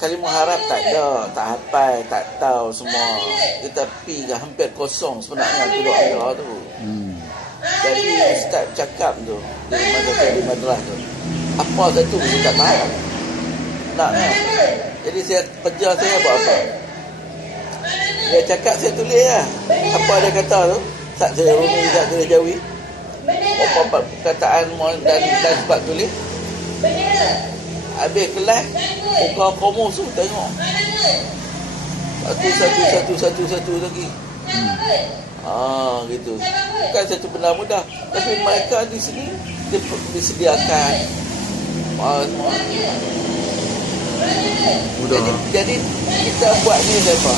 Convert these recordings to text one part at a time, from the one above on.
kalimah Arab tak ada, tak hafal, tak tahu semua. Tetapi hampir kosong sebenarnya tu doa tu. Jadi ustaz cakap tu di madrasah tu, apa satu saya tak faham. Nak kan? Jadi saya kerja saya buat apa? Dia cakap saya tulis lah. Apa dia kata tu? Tak saya rumi, tak saya jawi. Apa perkataan dan sebab tulis. Habis kelas, buka komus tu tengok. Satu lagi. Gitu. Bukan satu benda mudah. Tapi mereka di sini disediakan semua. Jadi kita buat ni apa?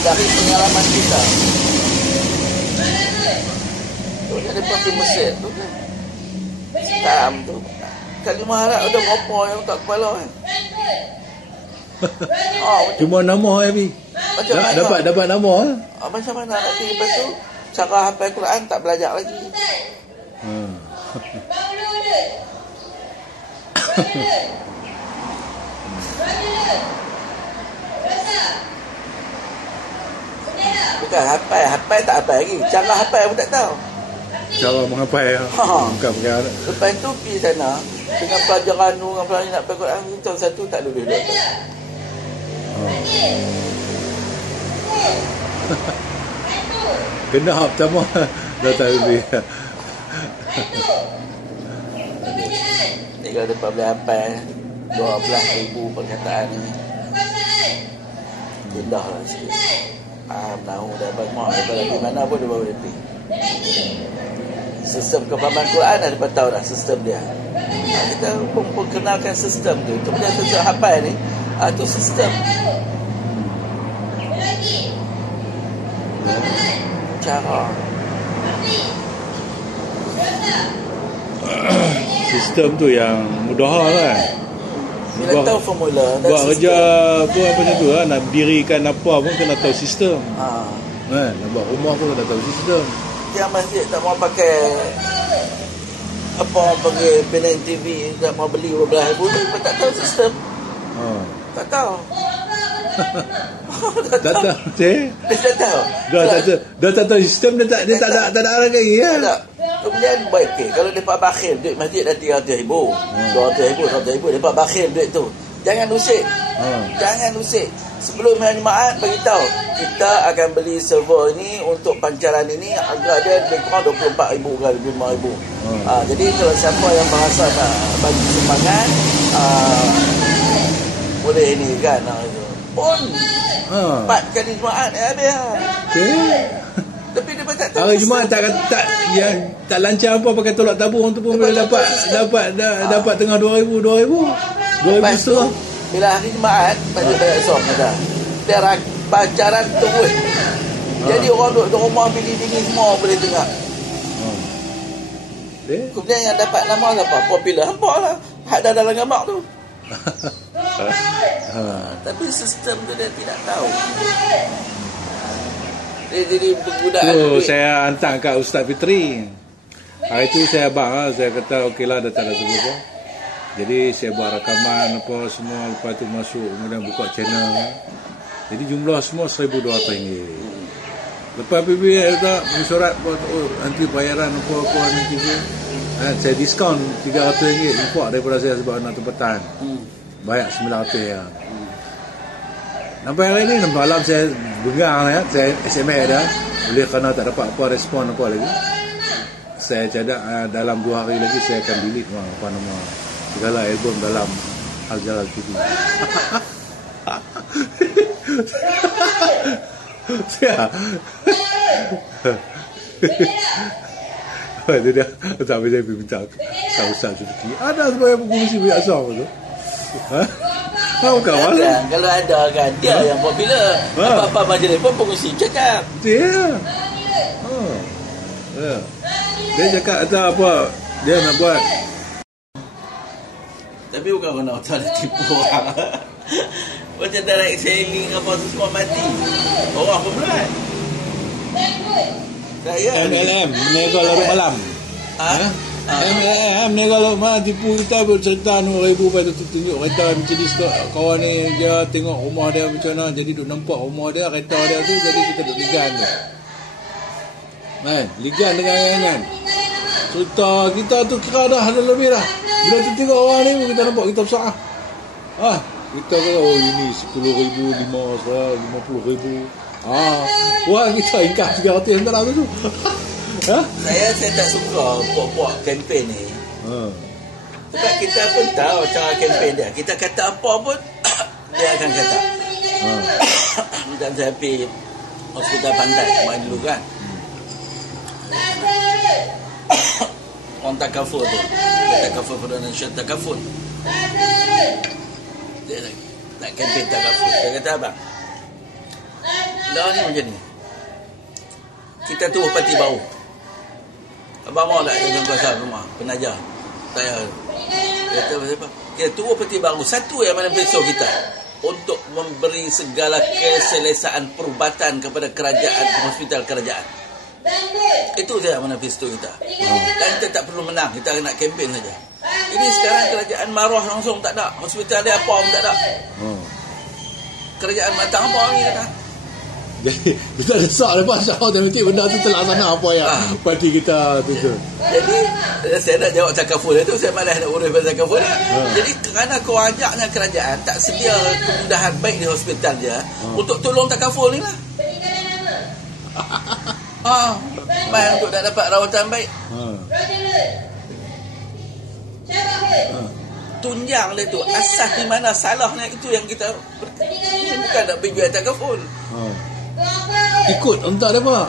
Dari pengalaman kita. Ada pergi Mesir tu kan. Setam tu. Kalimah Arab ada berapa yang tak kepala kan. Cuma nama Abi. Dapat nama. Macam mana nanti lepas tu cara hafal Quran tak belajar lagi. Bukan hafal tak hafal lagi. Cara hafal pun tak tahu. Cara menghafal bukan perkara. Lepas tu pergi sana dengan pelajaran tu, dengan pelajaran nak hafal Quran, tahun satu tak lebih dua tahun. Kena pertama dah tak lebih. Ni kalau dapat boleh hafal 12,000 perkataan ni, rendah lah sikit. Tahu dah banyak daripada mana pun dia boleh pergi. Sistem kefahaman Quran dah dapat tahu dah sistem dia. Kita pun kenalkan sistem tu. Itu punya sistem hafal ni. Itu sistem. Cara. Sistem tu yang mudah kan. Bila tahu formula buat kerja apa macam tu lah. Nak dirikan apa pun kena tahu sistem. Nak buat rumah pun kena tahu sistem. Yang masjid tak mau pakai apa orang panggil panel TV, tak mau beli $12,000 tu, tak tahu sistem. Tak tahu. Tak tahu. Dia tak tahu. Dah tak tahu sistem, dia tak ada arah lagi ya. Tak. Kemudian baik kalau depa bakhil duit masjid dah $300,000, $200,000, depa bakhil duit tu. Jangan usik. Jangan usik. Sebelum hari Jumaat beritahu kita akan beli server ini untuk pancaran ini, harga dia lebih kurang $24,000 ke $25,000. Jadi kalau siapa yang berasa nak bagi sumbangan, boleh ini kan itu. Pun 4 kali Jumaat habis lah. Tapi dia tak tahu. Hari Jumaat tak lancar apa pakai tolak tabung tu pun boleh dapat tengah $2,000 setengah. Bila hari Jumaat pada bayar som ada. Dia pancaran terus. Jadi orang duduk di rumah bini-bini semua boleh dengar. Kemudian yang dapat nama siapa? Popular. Nampak lah. Hak dah dalam gambar tu. Tapi sistem tu dia tidak tahu. Jadi penggunaan duit. Saya hantar kat Ustaz Fitri. Hari tu saya abang lah. Saya kata okeylah dah tak ada sebut apa. Jadi saya buat rakaman apa semua. Lepas tu masuk kemudian buka channel. Jadi jumlah semua RM1,200. Lepas PB kata mesyuarat nanti bayaran apa nanti tu. Saya diskaun RM300 import daripada saya sebab nak tempatan. Bayar RM900 ya. Nampak hari ni malam saya bengang ya, saya SMS dah. Boleh kerana tak dapat apa respon apa lagi. Saya cadak dalam 2 hari lagi saya akan delete apa nama segala album dalam Al-Jalal TV. Itu dia. Sampai saya minta Ustaz Fitri. Ada sebab yang berfungsi banyak song tu. Tahu kawan. Kalau ada kan dia yang popular. Apa-apa majlis pun pengusi cakap. Dia. Dia cakap atau apa dia nak buat. Tapi bukan kena tak tipu orang. Macam direct selling apa tu semua mati. Orang pun buat. Saya MLM, berniaga larut malam. MLM ni kalau mah tipu kita bercerita 2,000 lepas tu tunjuk kereta Mercedes tu, kawan ni dia tengok rumah dia macam mana, jadi duk nampak rumah dia, kereta dia tu, jadi kita duk ligan tu kan, ligan dengan kan cerita kita tu kira dah ada lebih dah. Bila tu tengok orang ni kita nampak kita besar kita kata oh ini 10,000, 50,000 wah kita ingkar 300 antara tu. Saya tak suka buat kempen ni. Sebab kita pun tahu cara kempen dia. Kita kata apa pun dia akan kata. Dan saya pergi hospital pantai kemarin dulu kan. Orang takaful tu. Takaful Perdana Nasional takaful. Dia nak kempen takaful. Dia kata abang, dah ni macam ni. Kita tubuh parti baru. Abang mau tak dengan kuasa rumah penaja saya kata apa? Kita tubuh parti baru. Satu yang manifesto kita untuk memberi segala keselesaan perubatan kepada kerajaan, hospital kerajaan. Itu saja manifesto kita. Dan kita tak perlu menang, kita nak kempen saja. Ini sekarang kerajaan marah langsung tak ada. Hospital dia apa pun tak ada. Kerajaan matang apa ni kata. Jadi kita desak lepas automatik benda tu terlaksana apa yang parti kita tu. Jadi saya nak jawab takaful itu, saya malas nak urus pasal takaful. Jadi kerana kewajarnya kerajaan tak sedia kemudahan baik di hospital dia untuk tolong takaful ni lah. Mai untuk tak dapat rawatan baik. Tunjang dia tu asas di mana salahnya, itu yang kita bukan nak pergi takaful. Ikut entah apa.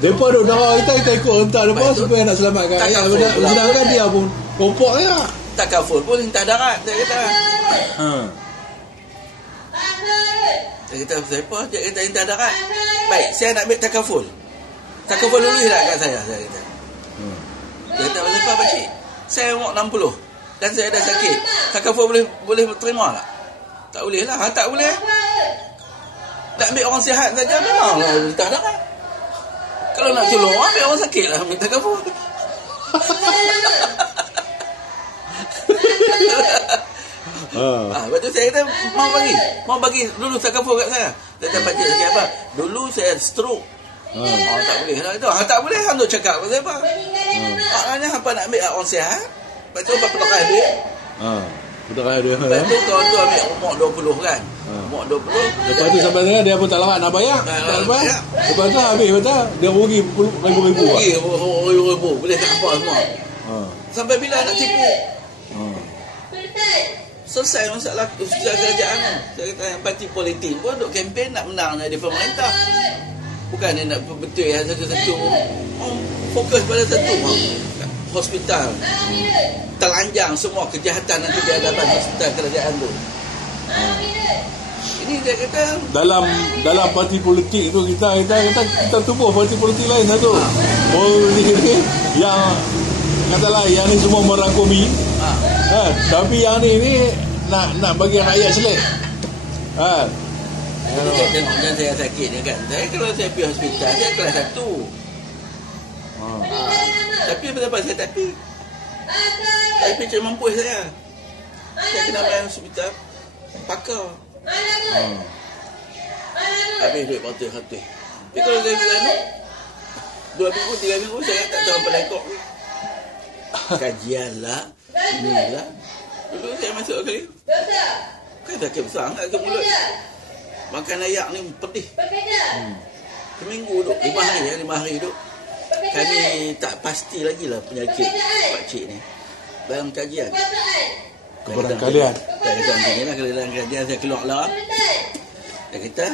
Depa duk darah kita ikut entah apa supaya nak selamatkan rakyat. Sedangkan dia pun kompok dia. Takaful pun minta darat dia kata. Dia kata siapa? Dia kata minta darat. Baik, saya nak ambil takaful. Takaful dulu tak kat saya kata. Dia kata siapa pak cik? Saya umur 60 dan saya dah sakit. Takaful boleh terima tak? Tak boleh lah. Tak boleh. Tak ambil orang sihat saja memanglah tak ada kan. Kalau nak tolong ambil orang sakit lah, minta takaful. Lepas tu saya kata mau bagi dulu takaful kat saya. Dia kata pakcik sakit apa? Dulu saya stroke. Tak boleh lah itu. Tak boleh hang duk cakap pasal apa? Maknanya hampa nak ambil orang sihat. Lepas tu hampa perlu duit. Betul kan dia. Lepas tu kawan tu ambil umur 20 kan. Umur 20. Lepas tu sampai dengan dia pun tak larat nak bayar. Tak bayar. Lepas tu habis betul. Dia rugi ribu-ribu. Ribu-ribu. Boleh tak apa semua. Sampai bila nak tipu? Selesai masalah usaha kerajaan. Saya kata yang parti politik pun duk kempen nak menang dari pemerintah. Bukan dia nak betul yang satu-satu. Fokus pada satu. Hospital. Telanjang semua kejahatan nanti di hadapan hospital kerajaan tu. Ini dia kata dalam parti politik tu kita tubuh parti politik lain satu. Politik ni yang katalah yang ni semua merangkumi. Tapi yang ni nak bagi rakyat selek. Saya tengok kan saya sakit ni kan. Saya kalau saya pergi hospital saya kelas 1. Tapi apa saya tak pergi. Saya pergi mampu saya. Saya kena bayar hospital pakar. Habis duit ratus. Tapi kalau saya bilang 2 minggu, 3 minggu saya tak tahu apa lekok. Kajian lah, inilah. Dulu saya masuk kali. Kan sakit besar tak ke mulut. Makan ayak ni pedih. Seminggu duk, 5 hari duk. Kami tak pasti lagi lah penyakit pakcik ni. Dalam kajian. Kebarangkalian. Saya kata nanti lah kalau dalam kajian saya keluar lah. Dia kata,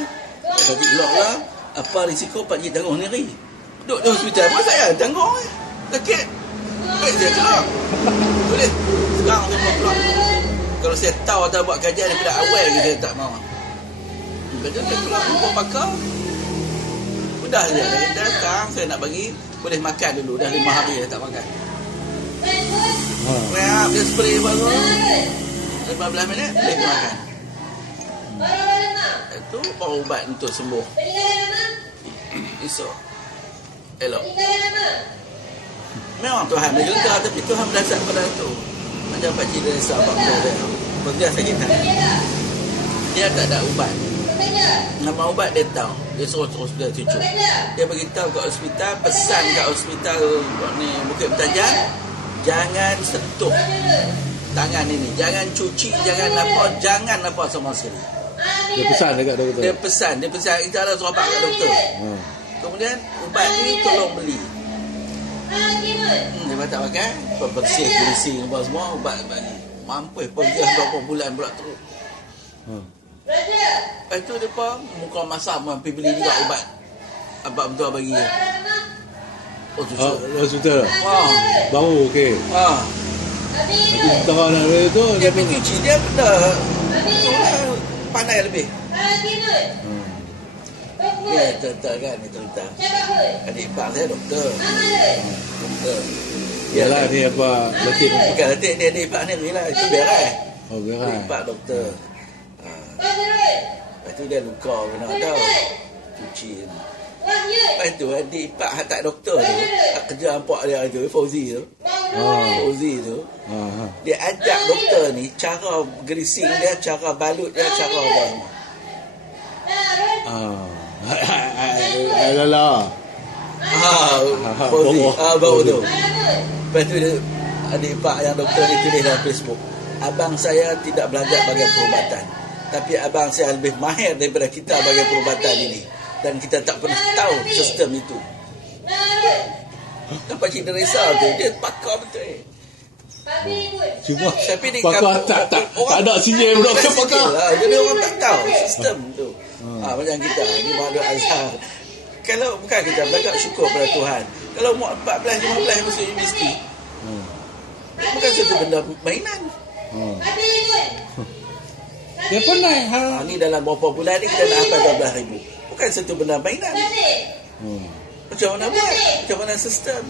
pakcik keluar lah, apa risiko pakcik tanggung sendiri? Duduk di hospital pun saya tanggung. Sakit. Baik saya keluar. Boleh. Sekarang saya mau keluar. Kalau saya tahu atau buat kajian daripada awal saya tak mahu. Lepas tu saya keluar rumput pakar. Mudah je. Dia kata sekarang saya nak bagi boleh makan dulu. Dah 5 hari saya tak makan. Dia spray baru 15 minit boleh makan. Itu baru ubat untuk sembuh. Esok elok. Memang Tuhan menjaga, tapi Tuhan berdasar pada itu. Macam Pak Cik dari sahabat dia. Dia sakitan. Dia tak ada ubat. Nama ubat dia tahu. Dia suruh dia cucuk. Dia beritahu kat hospital, pesan kat hospital ni Bukit Bertajam, jangan sentuh tangan ini, jangan cuci, jangan apa sama sekali. Dia pesan dekat doktor. Dia pesan kita ada suruh kat doktor. Kemudian ubat ni tolong beli. Dia tak pakai, bersih greasing apa semua, ubat bagi. Mampu pergi berapa bulan pula terus. Lepas tu dia pun muka masam pergi beli juga ubat. Abang betul bagi. Oh tu. Hospital. Baru okey. Tapi tak nak itu dia pergi cuci dia benda. Pandai lebih. Ya, cerita kan ni cerita. Adik ipar saya doktor. Doktor. Yalah ni apa letih. Bukan letih dia adik ipar ni lah itu berai. Oh berai. Adik ipar doktor. Lepas tu dia luka kena tahu. Cuci. Lepas tu adik ipar hak tak doktor tu, kerja ampak dia tu Fauzi tu. Fauzi tu. Dia ajak doktor ni cara greasing dia, cara balut dia, cara apa semua. Alah. Fauzi. Baru tu. Lepas tu dia, adik ipar yang doktor ni tulis dalam Facebook, abang saya tidak belajar bagian perubatan, tapi abang saya lebih mahir daripada kita bagian perubatan ini, dan kita tak pernah tahu sistem itu. Dan Pak Cik Teresa tu dia pakar betul. Cuma tapi di pakar tak ada sinyal pula ke pakar. Jadi orang tak tahu sistem tu. Macam kita ni Mahadum Azhar. Kalau bukan kita beragak syukur pada Tuhan. Kalau umur 14 15 masuk universiti. Bukan satu benda mainan. Dia pernah ni dalam berapa bulan ni kita nak hafal 12,000. Bukan satu benda mainan. Macam mana buat? Macam mana sistem?